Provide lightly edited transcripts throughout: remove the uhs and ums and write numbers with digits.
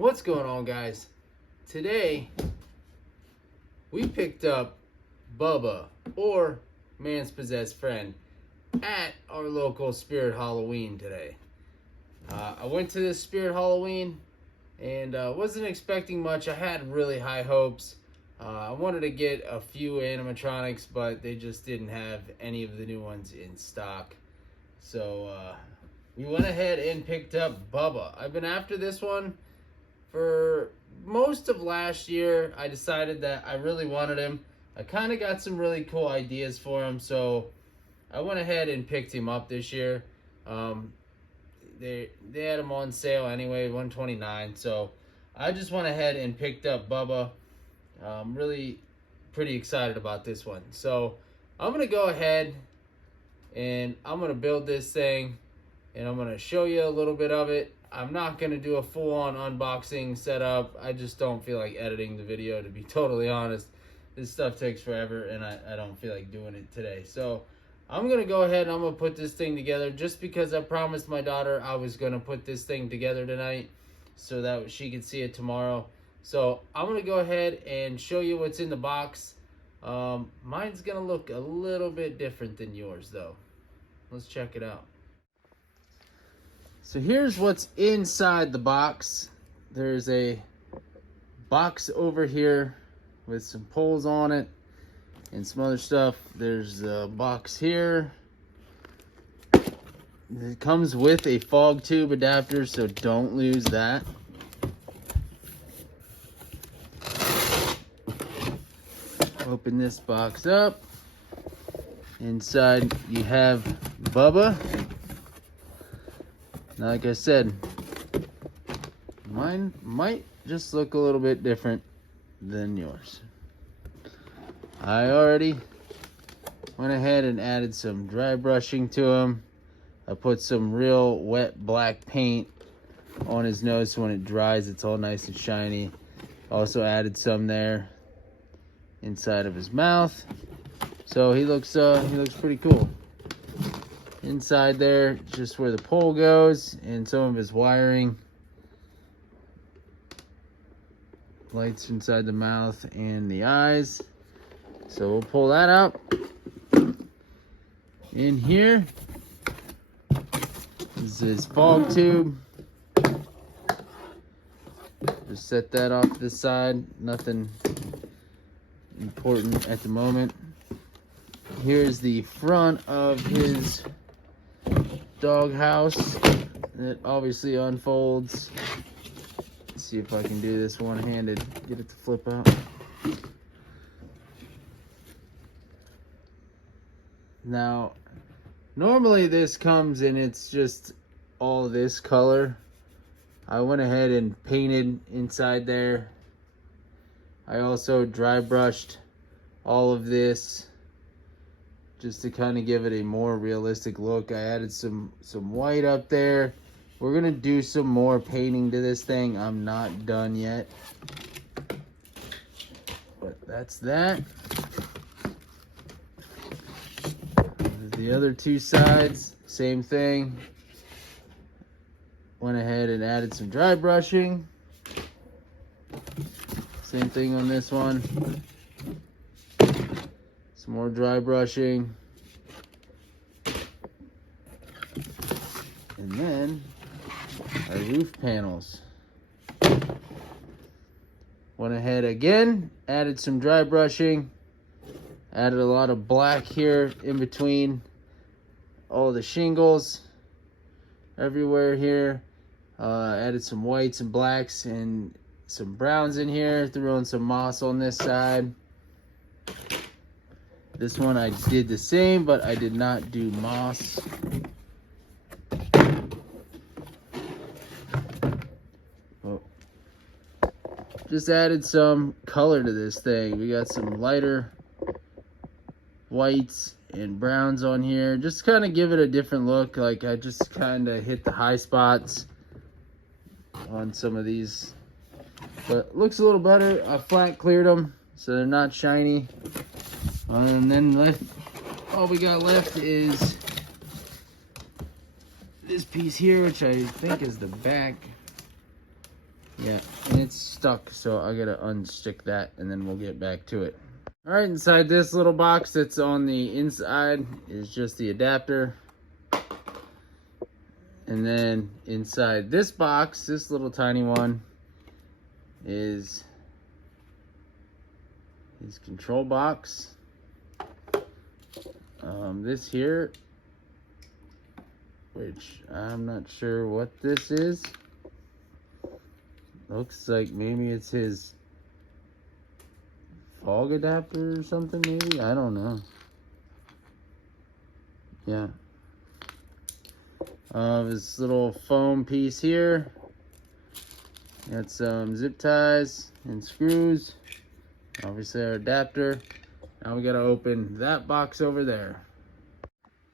What's going on, guys? Today we picked up Bubba, or Man's Possessed Friend, at our local Spirit Halloween today. I went to this Spirit Halloween and wasn't expecting much. I had really high hopes. I wanted to get a few animatronics, but they just didn't have any of the new ones in stock. So we went ahead and picked up Bubba. I've been after this one for most of last year. I decided that I really wanted him. I kind of got some really cool ideas for him, so I went ahead and picked him up this year. They had him on sale anyway, $129. So I just went ahead and picked up Bubba. I'm really pretty excited about this one. So I'm gonna go ahead and I'm gonna build this thing, and I'm gonna show you a little bit of it. I'm not going to do a full-on unboxing setup. I just don't feel like editing the video, to be totally honest. This stuff takes forever, and I don't feel like doing it today. So I'm going to go ahead and I'm going to put this thing together, just because I promised my daughter I was going to put this thing together tonight so that she could see it tomorrow. So I'm going to go ahead and show you what's in the box. Mine's going to look a little bit different than yours, though. Let's check it out. So here's what's inside the box. There's a box over here with some poles on it and some other stuff. There's a box here. It comes with a fog tube adapter, so don't lose that. Open this box up. Inside you have Bubba. Now, like I said, mine might just look a little bit different than yours. I already went ahead and added some dry brushing to him. I put some real wet black paint on his nose, so when it dries, it's all nice and shiny. Also added some there inside of his mouth, so he looks pretty cool. Inside there, just where the pole goes and some of his wiring. Lights inside the mouth and the eyes. So we'll pull that out. In here is his fog tube. Just set that off to the side. Nothing important at the moment. Here's the front of his doghouse that obviously unfolds. Let's see if I can do this one-handed, get it to flip out. Now, normally this comes and it's just all this color. I went ahead and painted inside there. I also dry brushed all of this just to kind of give it a more realistic look. I added some white up there. We're gonna do some more painting to this thing. I'm not done yet, but that's that. The other two sides, same thing. Went ahead and added some dry brushing. Same thing on this one. Some more dry brushing. And then our roof panels. Went ahead again, added some dry brushing. Added a lot of black here in between all the shingles everywhere here. Added some whites and blacks and some browns in here. Threw in some moss on this side. This one I did the same, but I did not do moss. Oh. Just added some color to this thing. We got some lighter whites and browns on here. Just kind of give it a different look. Like I just kind of hit the high spots on some of these. But it looks a little better. I flat cleared them so they're not shiny. And then all we got left is this piece here, which I think is the back Yeah, and it's stuck, so I gotta unstick that and then we'll get back to it. All right, inside this little box that's on the inside is just the adapter. And then inside this box, this little tiny one, is his control box. This here, which I'm not sure what this is. Looks like maybe it's his fog adapter or something, maybe? I don't know. Yeah. This little foam piece here. Got some zip ties and screws. Obviously our adapter. Now we gotta open that box over there.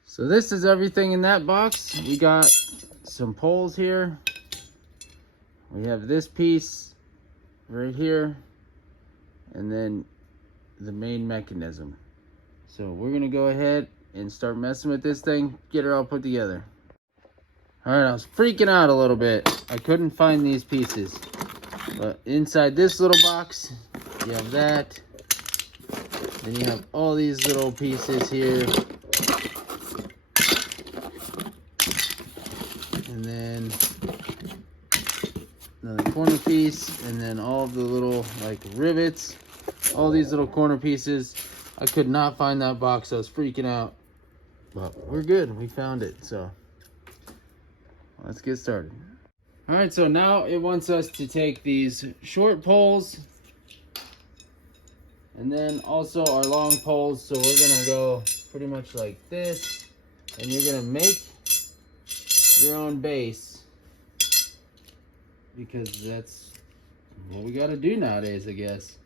So this is everything in that box. We got some poles here. We have this piece right here. And then the main mechanism. So we're gonna go ahead and start messing with this thing, get it all put together. All right, I was freaking out a little bit. I couldn't find these pieces. But inside this little box, you have that. Then you have all these little pieces here. And then another corner piece. And then all of the little like rivets. All these little corner pieces. I could not find that box. I was freaking out. But we're good. We found it. So let's get started. All right, so now it wants us to take these short poles and then also our long poles. So we're gonna go pretty much like this, and you're gonna make your own base because that's what we gotta do nowadays, I guess.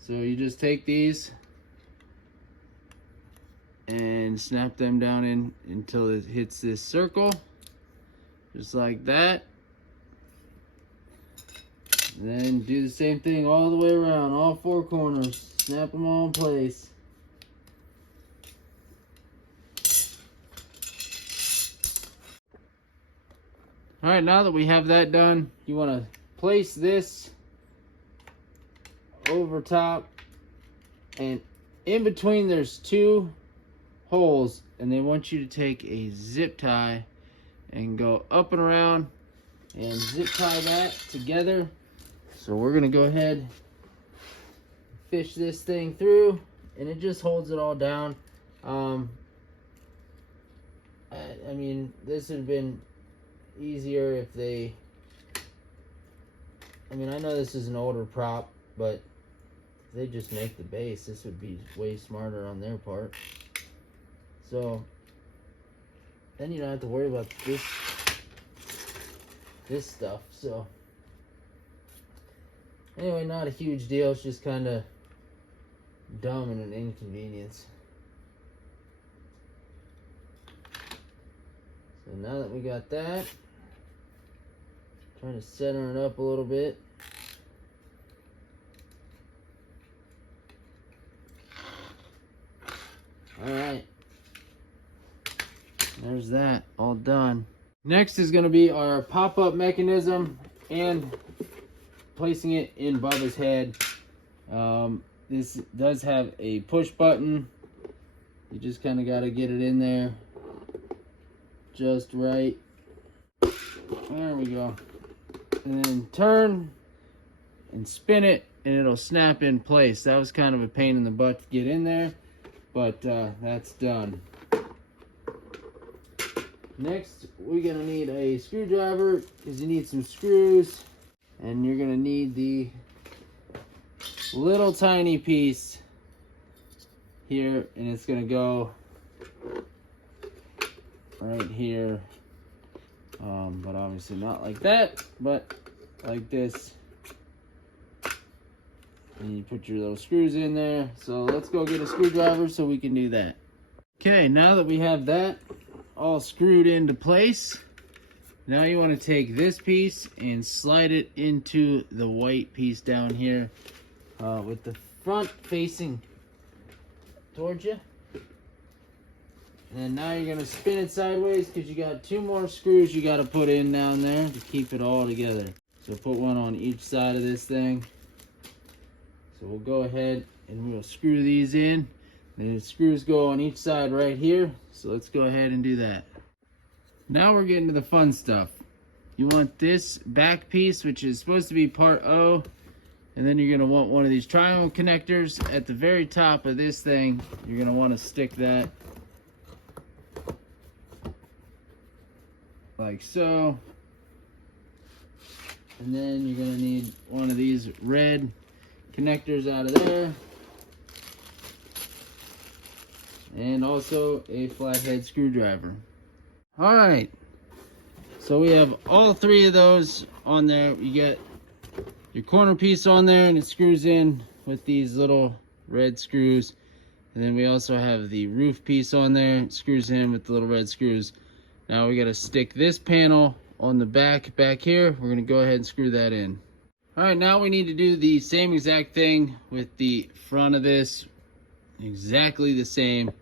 So you just take these and snap them down in until it hits this circle. Just like that. And then do the same thing all the way around, all four corners. Snap them all in place. Alright, now that we have that done, you want to place this over top. And in between there's two holes. And they want you to take a zip tie and go up and around and zip tie that together. So we're gonna go ahead, fish this thing through, and it just holds it all down. I mean, this would have been easier if they, I mean, I know this is an older prop, but if they just make the base, this would be way smarter on their part. So then you don't have to worry about this stuff. So anyway, not a huge deal. It's just kind of dumb and an inconvenience. So now that we got that, trying to center it up a little bit. All right. There's that, all done. Next is gonna be our pop-up mechanism and placing it in Bubba's head. This does have a push button. You just kind of gotta get it in there just right. There we go. And then turn and spin it and it'll snap in place. That was kind of a pain in the butt to get in there, but that's done. Next, we're gonna need a screwdriver because you need some screws, and you're gonna need the little tiny piece here, and it's gonna go right here, but obviously not like that, but like this. And you put your little screws in there. So let's go get a screwdriver so we can do that. Okay, now that we have that all screwed into place, now you want to take this piece and slide it into the white piece down here with the front facing towards you. And now you're going to spin it sideways because you got two more screws you got to put in down there to keep it all together. So put one on each side of this thing. So we'll go ahead and we'll screw these in. The screws go on each side right here. So let's go ahead and do that. Now we're getting to the fun stuff. You want this back piece, which is supposed to be part O, and then you're going to want one of these triangle connectors at the very top of this thing. You're going to want to stick that like so. And then you're going to need one of these red connectors out of there. And also a flathead screwdriver. Alright, so we have all three of those on there. You get your corner piece on there and it screws in with these little red screws. And then we also have the roof piece on there. It screws in with the little red screws. Now we got to stick this panel on the back here. We're going to go ahead and screw that in. Alright, now we need to do the same exact thing with the front of this. Exactly the same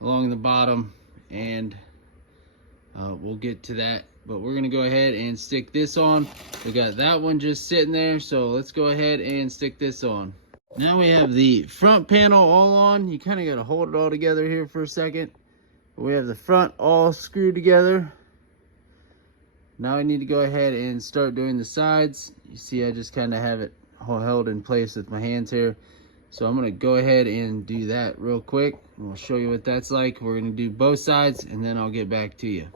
along the bottom, and we'll get to that, but we're gonna go ahead and stick this on. We got that one just sitting there, so let's go ahead and stick this on. Now we have the front panel all on. You kind of got to hold it all together here for a second. We have the front all screwed together. Now I need to go ahead and start doing the sides. You see I just kind of have it all held in place with my hands here. So I'm going to go ahead and do that real quick. And we'll show you what that's like. We're going to do both sides and then I'll get back to you.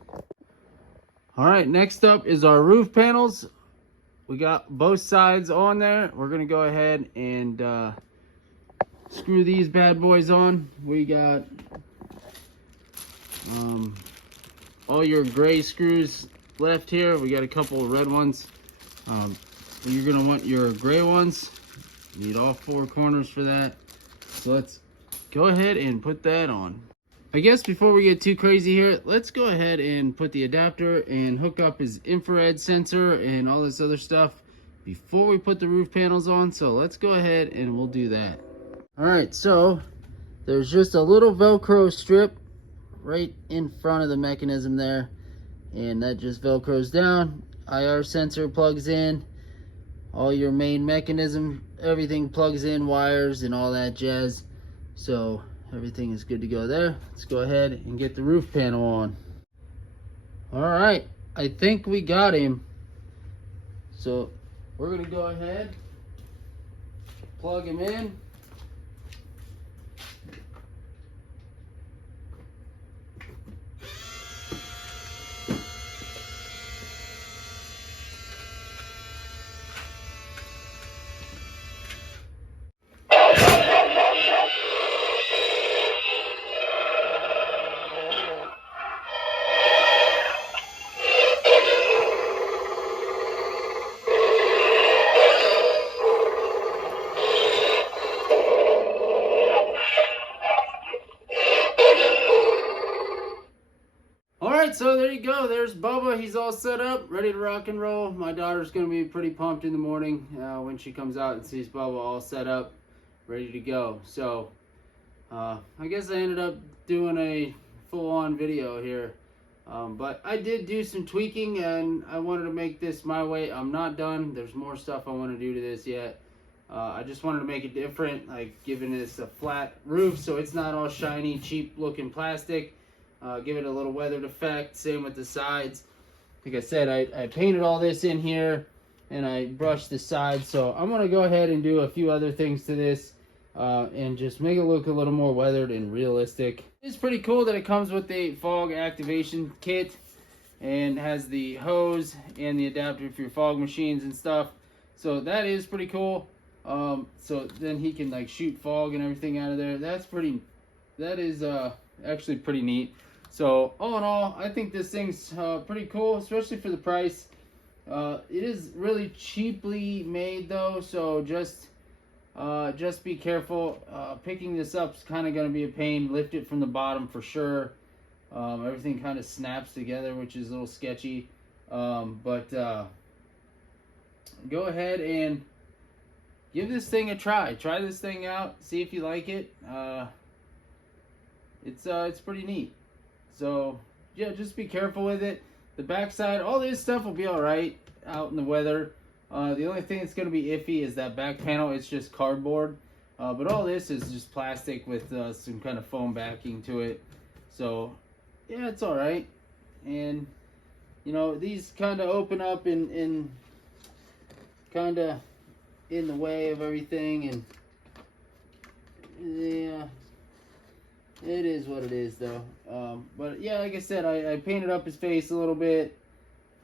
Alright, next up is our roof panels. We got both sides on there. We're going to go ahead and screw these bad boys on. We got all your gray screws left here. We got a couple of red ones. You're going to want your gray ones. You need all four corners for that. So let's go ahead and put that on. I guess before we get too crazy here, let's go ahead and put the adapter and hook up his infrared sensor and all this other stuff before we put the roof panels on. So let's go ahead and we'll do that. Alright, so there's just a little Velcro strip right in front of the mechanism there, and that just Velcros down. IR sensor plugs in, all your main mechanism, everything plugs in, wires and all that jazz. So everything is good to go there. Let's go ahead and get the roof panel on. Alright, I think we got him. So we're gonna go ahead, plug him in. Alright, so there you go. There's Bubba. He's all set up, ready to rock and roll. My daughter's going to be pretty pumped in the morning when she comes out and sees Bubba all set up, ready to go. So, I guess I ended up doing a full-on video here. But I did do some tweaking, and I wanted to make this my way. I'm not done. There's more stuff I want to do to this yet. I just wanted to make it different, like giving this a flat roof so it's not all shiny, cheap-looking plastic. Give it a little weathered effect. Same with the sides. Like I said, I painted all this in here and I brushed the sides. So I'm going to go ahead and do a few other things to this and just make it look a little more weathered and realistic. It's pretty cool that it comes with the fog activation kit and has the hose and the adapter for your fog machines and stuff. So that is pretty cool. So then he can like shoot fog and everything out of there. That is actually pretty neat. So all in all, I think this thing's pretty cool, especially for the price. It is really cheaply made though, so just be careful. Picking this up is kind of going to be a pain. Lift it from the bottom for sure. Everything kind of snaps together, which is a little sketchy. But go ahead and give this thing a try. Try this thing out. See if you like it. It's pretty neat. So yeah, just be careful with it. The backside, all this stuff will be all right out in the weather. The only thing that's going to be iffy is that back panel. It's just cardboard. But all this is just plastic with some kind of foam backing to it. So, yeah, it's alright. And, you know, these kind of open up in kind of in the way of everything. And, yeah, it is what it is, though. But, yeah, like I said, I painted up his face a little bit.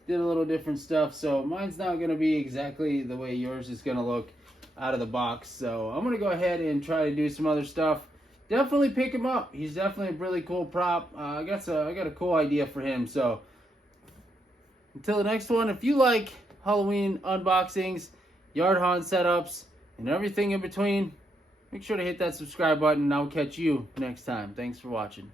Did a little different stuff. So, mine's not going to be exactly the way yours is going to look out of the box. So I'm gonna go ahead and try to do some other stuff. Definitely pick him up. He's definitely a really cool prop. I got a cool idea for him. So until the next one, if you like Halloween unboxings, yard haunt setups, and everything in between, make sure to hit that subscribe button and I'll catch you next time. Thanks for watching.